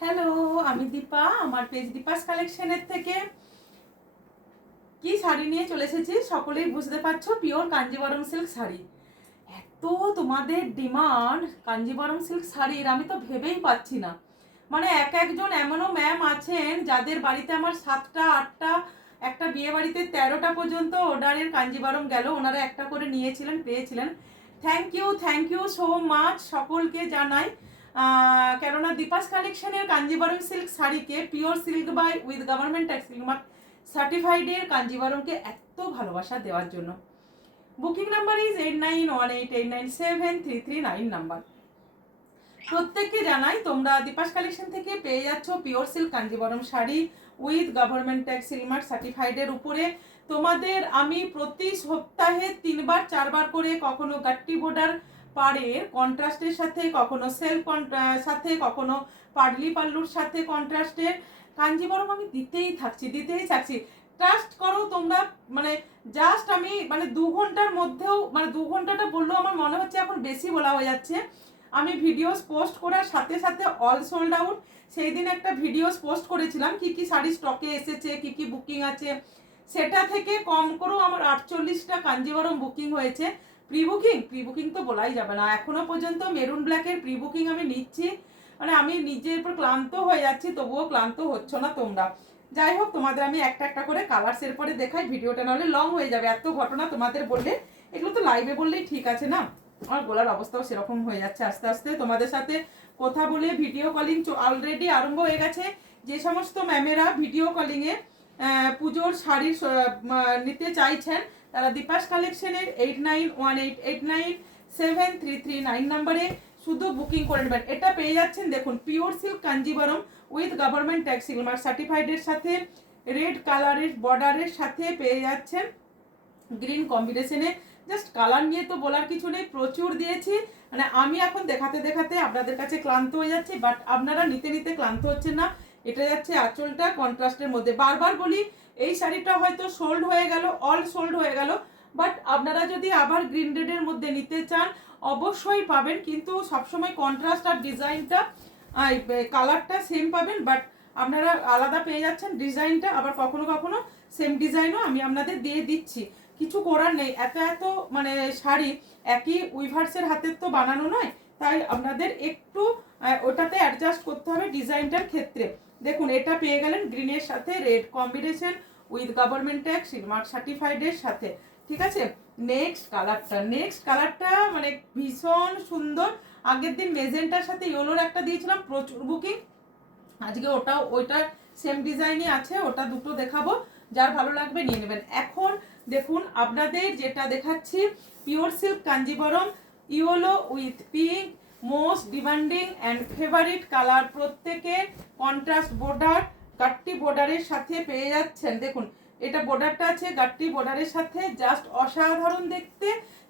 Hello, আমি দীপা। আমার page Deepa's কালেকশনের থেকে কি শাড়ি নিয়ে চলে এসেছি সকলেই বুঝতে পারছো, পিওর কাঞ্জিবরম সিল্ক শাড়ি। এত তোমাদের ডিমান্ড কাঞ্জিবরম সিল্ক শাড়ির, আমি তো ভেবেই পাচ্ছি না। মানে একজন এমনও ম্যাম আছেন যাদের বাড়িতে আমার 7টা 8টা, একটা বিয়ে বাড়িতে 13টা পর্যন্ত অর্ডারের কাঞ্জিবরম গেল। ওনারা একটা করে নিয়েছিলেন, পেয়েছিলেন। থ্যাংক ইউ সো মাচ সকলকে জানাই। কেননা দীপাস কালেকশনের কাঞ্জিবরম সিল্ক শাড়িকে pure silk buy with government tax সার্টিফাইডের কাঞ্জিবরমকে এত ভালোবাসা দেওয়ার জন্য। Booking number is 8918897339 number. প্রত্যেককে জানাই তোমরা দীপাস কালেকশন থেকে পেয়ে যাচ্ছ pure silk Kanjivaram sari with government tax seal mark সার্টিফাইডের উপরে। তোমাদের আমি প্রতি সপ্তাহে 3বার 4বার করে, কখনো গাট্টি বর্ডার পাড়ের কন্ট্রাস্টের সাথে, কখনো সেলফ সাথে, কখনো পার্লি পাল্লুর সাথে কন্ট্রাস্টের কাঞ্জিবরম আমি দিতেই থাকছি। ট্রাস্ট করো তোমরা। মানে জাস্ট আমি মানে 2 ঘন্টার মধ্যেও, মানে 2 ঘন্টাটা বললেও আমার মনে হচ্ছে এখন বেশি বলা হয়ে যাচ্ছে। আমি ভিডিওস পোস্ট করার সাথে সাথে অল সোল্ড আউট। সেই দিন একটা ভিডিওস পোস্ট করেছিলাম কি কি শাড়ি স্টকে এসেছে, কি কি বুকিং আছে। সেটা থেকে কম করেও আমার 48টা কাঞ্জিবরম বুকিং হয়েছে। প্রি বুকিং তো বলাই যাবে না। এখনো পর্যন্ত মেরুন ব্ল্যাকের প্রি বুকিং আমি নিচ্ছি। মানে আমি নিজের উপর ক্লান্ত হয়ে যাচ্ছি, তবুও ক্লান্ত হচ্ছ না তোমরা। যাই হোক, তোমাদের আমি একটা একটা করে কালার্সের পরে দেখাই। ভিডিওটা নাহলে লং হয়ে যাবে, এত ঘটনা তোমাদের বললে। এগুলো তো লাইভে বললেই ঠিক আছে না। আমার গলার অবস্থাও সেরকম হয়ে যাচ্ছে আস্তে আস্তে। তোমাদের সাথে কথা বলে ভিডিও কলিং অলরেডি আরম্ভ হয়ে গেছে। যে সমস্ত ম্যামেরা ভিডিও কলিংয়ে পুজোর শাড়ি নিতে চাইছেন, তারা দীপাস কালেকশনের 8918897339 নাম্বারে শুধু বুকিং করে নেবেন। এটা পেয়ে যাচ্ছেন, দেখুন, pure silk Kanjivaram with government tax seal mark সার্টিফাইডের সাথে, রেড কালারের বর্ডারের সাথে পেয়ে যাচ্ছেন গ্রিন কম্বিনেশনে। জাস্ট কালার নিয়ে তো বলার কিছু নেই, প্রচুর দিয়েছি। মানে আমি এখন দেখাতে দেখাতে আপনাদের কাছে ক্লান্ত হয়ে যাচ্ছি, বাট আপনারা নিতে নিতে ক্লান্ত হচ্ছেন না। এটা যাচ্ছে আঁচলটা কন্ট্রাস্টের মধ্যে। বারবার বলি, এই শাড়িটা হয়তো সোল্ড হয়ে গেল, অল সোল্ড হয়ে গেল, বাট আপনারা যদি আবার গ্রিন রেডের মধ্যে নিতে চান অবশ্যই পাবেন। কিন্তু সবসময় কন্ট্রাস্ট আর ডিজাইনটা, কালারটা সেম পাবেন, বাট আপনারা আলাদা পেয়ে যাচ্ছেন ডিজাইনটা। আবার কখনো কখনো সেম ডিজাইনও আমি আপনাদের দিয়ে দিচ্ছি। কিছু করার নেই, এত মানে শাড়ি একই উইভার্সের হাতের তো বানানো নয়, তাই আপনাদের একটু ওটাতে অ্যাডজাস্ট করতে হবে ডিজাইনটার ক্ষেত্রে। দেখুন, এটা পেয়ে গেলেন গ্রিনের সাথে red combination with government tax seal mark সার্টিফাইডের সাথে। ঠিক আছে, নেক্সট কালারটা মানে ভীষণ সুন্দর। আগের দিন মেজেন্টার সাথে ইয়েলোর একটা দিয়েছিলাম, প্রচুর বুকিং। আজকে ওইটার সেম ডিজাইনই আছে, ওটা দুটো দেখাবো। যার ভালো লাগবে নিয়ে নেবেন। এখন দেখুন, আপনাদের যেটা দেখাচ্ছি pure silk Kanjeevaram yellow with pink, most demanding and favourite colour. প্রত্যেকের কন্ট্রাস্ট বর্ডার, গাট্টি বর্ডারের সাথে পেয়ে যাচ্ছেন। দেখুন, এটা বর্ডারটা আছে গাট্টি বর্ডারের সাথে, জাস্ট অসাধারণ দেখতে।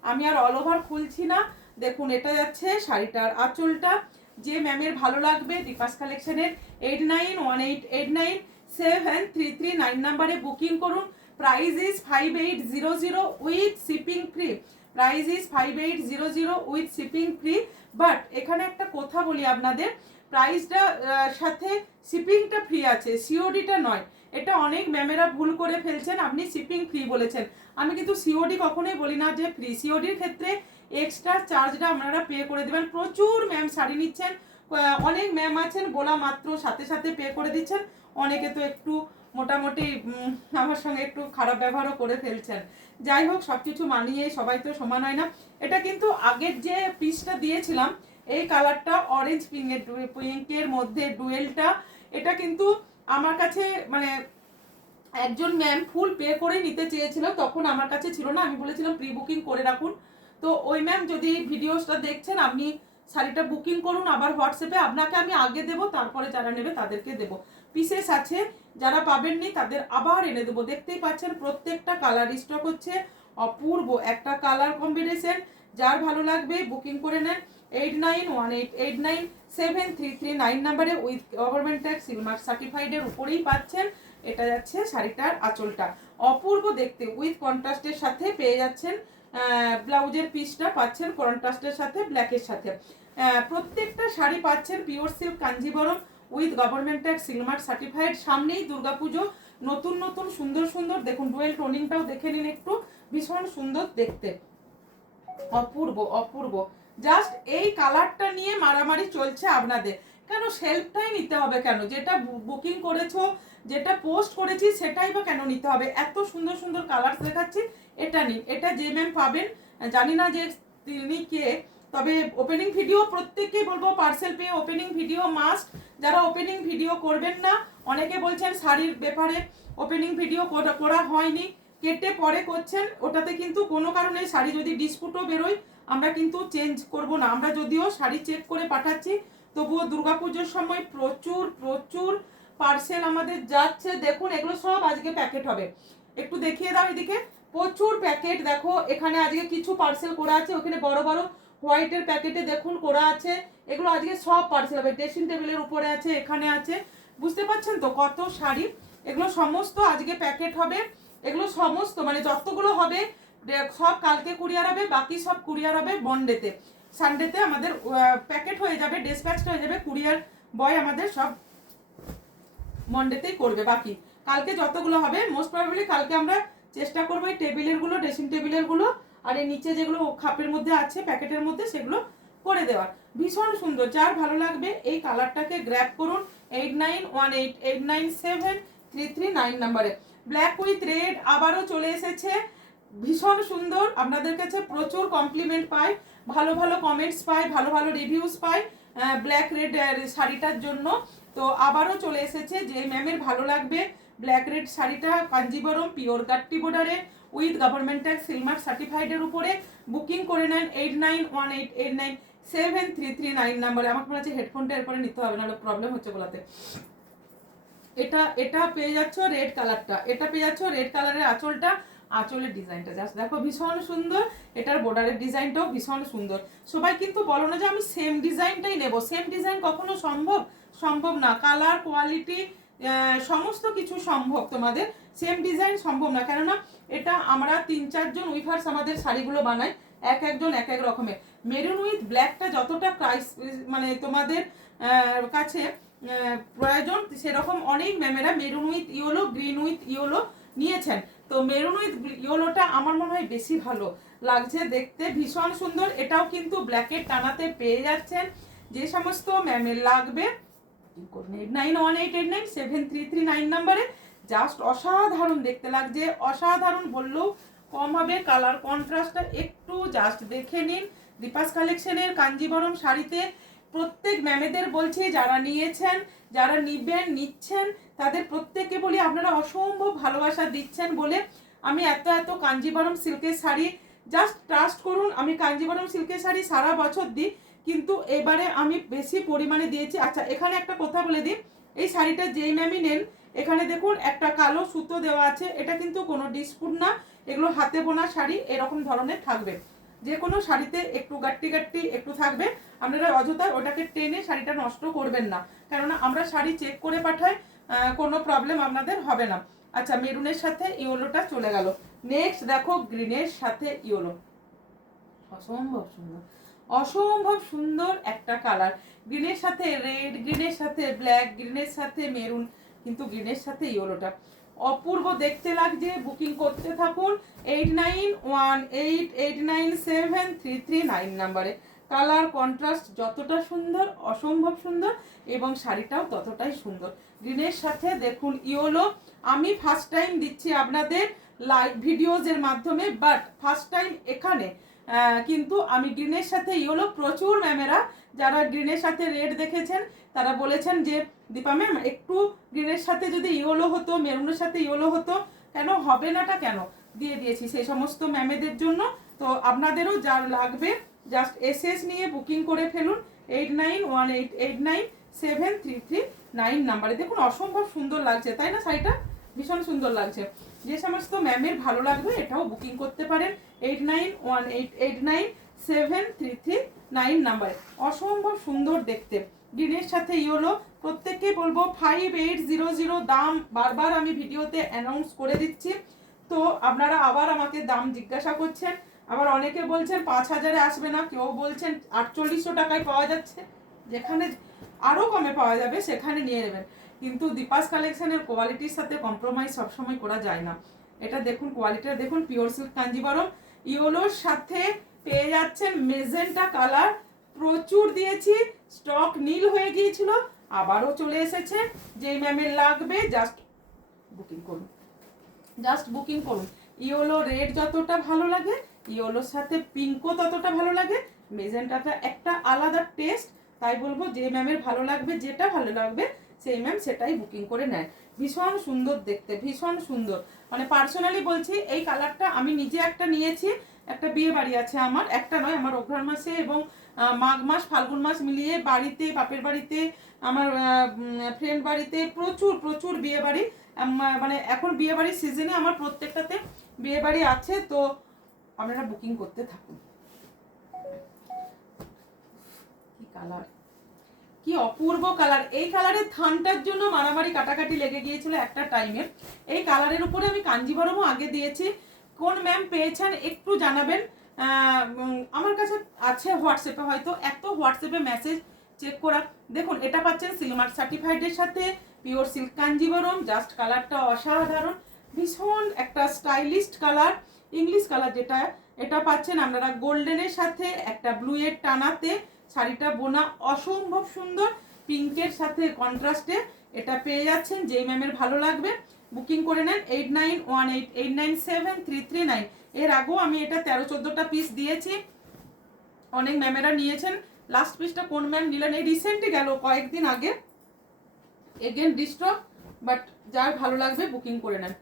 আমি আর অল ওভার খুলছি না। দেখুন, এটা যাচ্ছে শাড়িটার আঁচলটা। যে ম্যামের ভালো লাগবে দীপাস কালেকশনের 8918897339 নাম্বারে বুকিং করুন। Price is 5800 with shipping free. With shipping free. But এখানে একটা কথা বলি আপনাদের, প্রাইসটা সাথে শিপিংটা ফ্রি আছে, সিওডিটা নয়। এটা অনেক ম্যামেরা ভুল করে ফেলছেন, আপনি শিপিং ফ্রি বলেছেন। আমি কিন্তু সিওডি কখনোই বলি না যে ফ্রি। সিওডির ক্ষেত্রে এক্সট্রা চার্জটা আপনারা পে করে দেবেন। প্রচুর ম্যাম শাড়ি নিচ্ছেন, অনেক ম্যাম আছেন বলা মাত্র সাথে সাথে পে করে দিচ্ছেন। অনেকে তো একটু মোটামুটি আমার সঙ্গে একটু খারাপ ব্যবহারও করে ফেলছেন। যাই হোক, সব কিছু মানিয়ে সবাই তো সমান হয় না। এটা কিন্তু আগের যে পিসটা দিয়েছিলাম, এই কালারটা অরেঞ্জ পিঙ্কের মধ্যে ডুয়েলটা, এটা কিন্তু আমার কাছে মানে একজন ম্যাম ফুল পে করে নিতে চেয়েছিল, তখন আমার কাছে ছিল না। আমি বলেছিলাম প্রি বুকিং করে রাখুন। তো ওই ম্যাম যদি ভিডিওসটা দেখছেন, আপনি শাড়িটা বুকিং করুন আবার হোয়াটসঅ্যাপে। আপনাকে আমি আগে দেবো, তারপরে যারা নেবে তাদেরকে দেবো। পিসেস আছে, যারা পাবেননি তাদের আবার এনে দেবো। দেখতেই পাচ্ছেন প্রত্যেকটা কালার স্টক হচ্ছে। অপূর্ব একটা কালার কম্বিনেশন। যার ভালো লাগবে বুকিং করে নেন। 8918897339 নাম্বারে উইথ গভর্নমেন্ট ট্যাক্স সিলমার্ক সার্টিফাইডের উপরেই পাচ্ছেন। এটা যাচ্ছে শাড়িটার আঁচলটা, অপূর্ব দেখতে। উইথ কন্ট্রাস্টের সাথে পেয়ে যাচ্ছেন ব্লাউজের পিসটা পাচ্ছেন কন্ট্রাস্টের সাথে ব্ল্যাকের সাথে। প্রত্যেকটা শাড়ি পাচ্ছেন pure silk Kanjivaram with government tax Silk Mark certified. সামনেই দুর্গাপুজো, নতুন নতুন সুন্দর সুন্দর দেখুন ডুয়েল টোনিংটাও দেখে নিন একটু, ভীষণ সুন্দর দেখতে, অপূর্ব অপূর্ব। জাস্ট এই কালারটা নিয়ে মারামারি চলছে আপনাদের, কেন সেলফটাই নিতে হবে কেন? যেটা বুকিং করেছো, যেটা পোস্ট করেছি সেটাই বা কেন নিতে হবে? এত সুন্দর সুন্দর কালার দেখাচ্ছি, এটা নিন। এটা যে ম্যাম পাবেন, জানি না যে তিনি কে, তবে ওপেনিং ভিডিও প্রত্যেককেই বলবো পার্সেল পেয়ে ওপেনিং ভিডিও মাস্ট। যারা ওপেনিং ভিডিও করবেন না, অনেকে বলছেন শাড়ির ব্যাপারে ওপেনিং ভিডিও করা হয়নি, কেটে পরে করছেন, ওটাতে কিন্তু কোনো কারণে শাড়ি যদি ডিসপুটও বেরোয় আমরা কিন্তু চেঞ্জ করব না। আমরা যদিও শাড়ি চেক করে পাঠাচ্ছি, তবুও দুর্গাপুজোর সময় প্রচুর প্রচুর পার্সেল আমাদের যাচ্ছে। দেখুন এগুলো সব আজকে প্যাকেট হবে, একটু দেখিয়ে দাও এদিকে, প্রচুর প্যাকেট। দেখো এখানে আজকে কিছু পার্সেল করা আছে, ওখানে বড় বড় হোয়াইটের প্যাকেটে দেখুন করা আছে, এগুলো আজকে সব পার্সেল হবে। ড্রেসিং টেবিলের উপরে আছে, এখানে আছে, বুঝতে পারছেন তো কত শাড়ি, এগুলো সমস্ত আজকে প্যাকেট হবে। এগুলো সমস্ত মানে যতগুলো হবে সব কালকে কুরিয়ার হবে, বাকি সব কুরিয়ার হবে বন্ডেতে, সানডেতে আমাদের প্যাকেট হয়ে যাবে, ডিসপ্যাচ হয়ে যাবে, কুরিয়ার বয় আমাদের সব মন্ডেতেই করবে। বাকি কালকে যতগুলো হবে মোস্ট প্রবাবলি কালকে আমরা চেষ্টা করবো এই টেবিলের গুলো, ড্রেসিং টেবিলের গুলো আর এই নিচে যেগুলো খাপের মধ্যে আছে প্যাকেটের মধ্যে সেগুলো করে দেওয়ার। ভীষণ সুন্দর, যার ভালো লাগবে এই কালারটাকে গ্র্যাব করুন। 8918897339 নাম্বারে ব্ল্যাক উইথ রেড আবারও চলে এসেছে, ভীষণ সুন্দর। আপনাদের কাছে প্রচুর কমপ্লিমেন্ট পাই, ভালো ভালো কমেন্টস পাই, ভালো ভালো রিভিউস পাই ব্ল্যাক রেড শাড়িটার জন্য। তো আবারও চলে এসেছে, যে ম্যামের ভালো লাগবে ব্ল্যাক রেড শাড়িটা কাঞ্জিবরম পিওর গাট্টি বর্ডারে উইথ গভর্নমেন্ট ট্যাক্স সিলমার্ক সার্টিফাইডের উপরে বুকিং করে নেন 8918897339 নাম্বারে। আমাকে মনে হচ্ছে হেডফোনটা এরপরে নিতে হবে, নাহলে প্রবলেম হচ্ছে বলাতে। এটা এটা পেয়ে যাচ্ছ রেড কালারটা, এটা পেয়ে যাচ্ছ রেড কালারের আঁচলটা, আঁচলের ডিজাইনটা জাস্ট দেখো ভীষণ সুন্দর, এটার বর্ডারের ডিজাইনটাও ভীষণ সুন্দর। সবাই কিন্তু বলো না যে আমি সেম ডিজাইনটাই নেব, সেম ডিজাইন কখনো সম্ভব না। কালার কোয়ালিটি সমস্ত কিছু সম্ভব, তোমাদের সেম ডিজাইন সম্ভব না, কেননা এটা আমরা 3-4 জন উইভার্স আমাদের শাড়িগুলো বানাই, এক একজন এক এক রকমের। মেরুন উইথ ব্ল্যাকটা যতটা প্রাইস মানে তোমাদের কাছে প্রয়োজন, সেরকম অনেক ম্যামেরা maroon with yellow, green with yellow নিয়েছেন। তো মেরুন উইথ ইয়েলোটা আমার মনে হয় বেশি ভালো লাগছে দেখতে, ভীষণ সুন্দর। এটাও কিন্তু ব্ল্যাকের টানাতে পেয়ে যাচ্ছেন। যে সমস্ত ম্যামের লাগবে 8918897339 নাম্বারে, জাস্ট অসাধারণ দেখতে লাগছে, অসাধারণ বললেও কম হবে। কালার কন্ট্রাস্টটা একটু জাস্ট দেখে নিন। দীপাস কালেকশনের কাঞ্জিবরম শাড়িতে প্রত্যেক ম্যামেদের বলছি, যারা নিয়েছেন, যারা নিচ্ছেন, তাদের প্রত্যেককে বলি আপনারা অসম্ভব ভালোবাসা দিচ্ছেন বলে আমি এত কাঞ্জিবরম সিল্কের শাড়ি, জাস্ট ট্রাস্ট করুন। আমি কাঞ্জিবরম সিল্কের শাড়ি সারা বছর দিই, কিন্তু এবারে আমি বেশি পরিমাণে দিয়েছি। আচ্ছা এখানে একটা কথা বলে দিই, এই শাড়িটা যেই ম্যামই নেন, এখানে দেখুন একটা কালো সুতো দেওয়া আছে, এটা কিন্তু কোনো ডিসপুট না, এগুলো হাতে বোনা শাড়ি এরকম ধরনের থাকবে। যে কোনো শাড়িতে একটু গাট্টি একটু থাকবে, আপনারা অযথা ওটাকে টেনে শাড়িটা নষ্ট করবেন না, কেননা আমরা শাড়ি চেক করে পাঠাই, কোনো প্রবলেম আপনাদের হবে না। আচ্ছা মেরুনের সাথে ইয়েলোটা চলে গেল, নেক্সট দেখো গ্রিনের সাথে ইয়েলো, অসম্ভব সুন্দর, অসম্ভব সুন্দর একটা কালার। গ্রিনের সাথে রেড, গ্রিনের সাথে ব্ল্যাক, গ্রিনের সাথে মেরুন, কিন্তু গ্রিনের সাথে ইয়েলোটা অপূর্ব দেখতে লাগছে। বুকিং করতে থাকুন 8918897339 নাম্বারে। কালার কন্ট্রাস্ট যতটা সুন্দর, অসম্ভব সুন্দর, এবং শাড়িটাও ততটাই সুন্দর। গ্রিনের সাথে দেখুন ইয়েলো, আমি ফার্স্ট টাইম দিচ্ছি আপনাদের লাইভ ভিডিওজের মাধ্যমে, বাট ফার্স্ট টাইম এখানে কিন্তু আমি গ্রিনের সাথে ইয়েলো, প্রচুর ম্যামেরা যারা গ্রিনের সাথে রেড দেখেছেন তারা বলেছেন যে দীপা ম্যাম একটু গ্রিনের সাথে যদি ইয়েলো হতো, মেরুনের সাথে ইয়েলো হতো, কেন হবে নাটা কেন, দিয়ে দিয়েছি সেই সমস্ত ম্যামেদের জন্য। তো আপনাদেরও যার লাগবে জাস্ট এসএস নিয়ে বুকিং করে ফেলুন 8918897339 নাম্বারে। দেখুন অসম্ভব সুন্দর লাগছে, তাই না? শাড়িটা ভীষণ সুন্দর লাগছে। যে সমস্ত ম্যামের ভালো লাগবে এটাও বুকিং করতে পারেন 8918897339 নাম্বারে। অসম্ভব সুন্দর দেখতে, গ্রিনের সাথে ইয়েলো। প্রত্যেককে বলবো 5800 দাম, বারবার আমি ভিডিওতে অ্যানাউন্স করে দিচ্ছি, তো আপনারা আবার আমাকে দাম জিজ্ঞাসা করছেন, আবার অনেকে বলছেন 5000-এ আসবে না, কেউ বলছেন 4800 টাকায় পাওয়া যাচ্ছে। যেখানে আরও কমে পাওয়া যাবে সেখানে নিয়ে নেবেন, কিন্তু দীপাস কালেকশনের কোয়ালিটির সাথে কম্প্রোমাইজ সবসময় করা যায় না। এটা দেখুন কোয়ালিটিটা দেখুন, পিওর সিল্ক কাঞ্জিভারম, ইয়েলোর সাথে পেয়ে যাচ্ছেন মেজেন্টা কালার, প্রচুর দিয়েছি, স্টক নীল হয়ে গিয়েছিল, আবারও চলে এসেছে। যেই ম্যামের লাগবে জাস্ট বুকিং করুন, জাস্ট বুকিং করুন। ইয়েলো রেড যতটা ভালো লাগে, ইয়েলোর সাথে পিঙ্কও ততটা ভালো লাগে, মেজেন্টাটা একটা আলাদা টেস্ট। তাই বলবো যে ম্যামের ভালো লাগবে, যেটা ভালো লাগবে সেই ম্যাম সেটাই বুকিং করে নেয়। ভীষণ সুন্দর দেখতে, ভীষণ সুন্দর, মানে পার্সোনালি বলছি এই কালারটা আমি নিজে একটা নিয়েছি, একটা বিয়ে বাড়ি আছে আমার, একটা নয়, আমার অঘ্রাণ মাসে এবং মাঘ মাস ফাল্গুন মাস মিলিয়ে বাড়িতে, বাপের বাড়িতে, আমার ফ্রেন্ড বাড়িতে প্রচুর প্রচুর বিয়ে বাড়ি, মানে এখন বিয়ে বাড়ির সিজনে আমার প্রত্যেকটাতে বিয়ে বাড়ি আছে, তো আপনারা বুকিং করতে থাকুন। কি কালার, কি অপূর্ব কালার! এই কালারের থানটার জন্য মারামারি কাটাকাটি লেগে গিয়েছিল একটা টাইমে। এই কালারের উপরে আমি কাঞ্জিভারমও আগে দিয়েছি। কোন ম্যাম পেয়েছেন একটু জানাবেন, আমার কাছে আছে হোয়াটসঅ্যাপে, হয়তো এত হোয়াটসঅ্যাপে মেসেজ চেক করা। দেখুন এটা পাচ্ছেন সিলমার্ক সার্টিফাইডের সাথে, পিওর সিল্ক কাঞ্জিভারম, জাস্ট কালারটা অসাধারণ, ভীষণ একটা স্টাইলিস্ট কালার, ইংলিশ কালার যেটা, এটা পাচ্ছেন আপনারা গোল্ডেনের সাথে একটা ব্লু এর টানাতে, শাড়িটা বোনা অসম্ভব সুন্দর, পিঙ্কের সাথে কন্ট্রাস্টে এটা পেয়ে যাচ্ছেন। যেই ম্যামের ভালো লাগবে বুকিং করে নেন 8918897339। এর আগেও আমি এটা 13-14টা পিস দিয়েছি, অনেক ম্যামেরা নিয়েছেন। লাস্ট পিসটা কোন ম্যাম নিলেন এই রিসেন্টলি গেল কয়েকদিন আগে, এগেন রিস্টক, বাট যার ভালো লাগবে বুকিং করে নেন।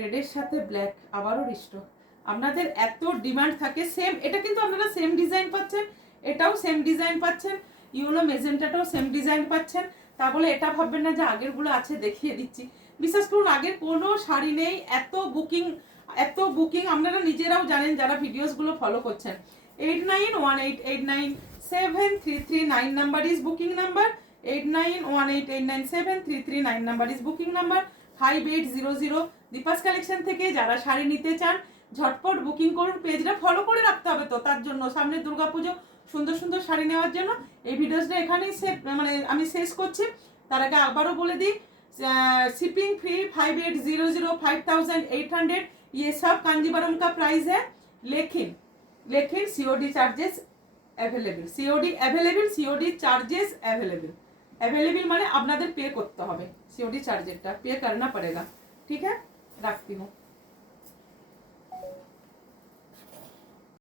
রেডের সাথে ব্ল্যাক আবারও রিস্টক, আপনাদের এত ডিমান্ড থাকে, সেম এটা কিন্তু আপনারা সেম ডিজাইন পাচ্ছেন, এটাও সেম ডিজাইন পাচ্ছেন, ইউনো মেজেন্টাটাও সেম ডিজাইন পাচ্ছেন। তা বলে এটা ভাববেন না যে আগেরগুলো আছে দেখিয়ে দিচ্ছি, বিশ্বাস করুন আগের কোনো শাড়ি নেই, এত বুকিং, এত বুকিং আপনারা নিজেরাও জানেন যারা ভিডিওসগুলো ফলো করছেন। 8918897339 number is booking number, 8918897339 number is booking number, 5800। Deepa's collection থেকে যারা শাড়ি নিতে চান ঝটপট বুকিং করুন, পেজটা ফলো করে রাখতে হবে, তো তার জন্য সামনে দুর্গাপুজো সুন্দর সুন্দর শাড়ি নেওয়ার জন্য এই ভিডিওসটা এখানেই মানে আমি শেষ করছি। তার আগে আবারও বলে দিই, शिपिंग फ्री 5800 5800 ये सब कांजीवरम का प्राइस है, लेकिन COD charges available, COD available, COD charges available माने আপনাদের पे করতে হবে, सीओडी चार्जेसটা पे करना पड़ेगा। ठीक है, रखती हूँ।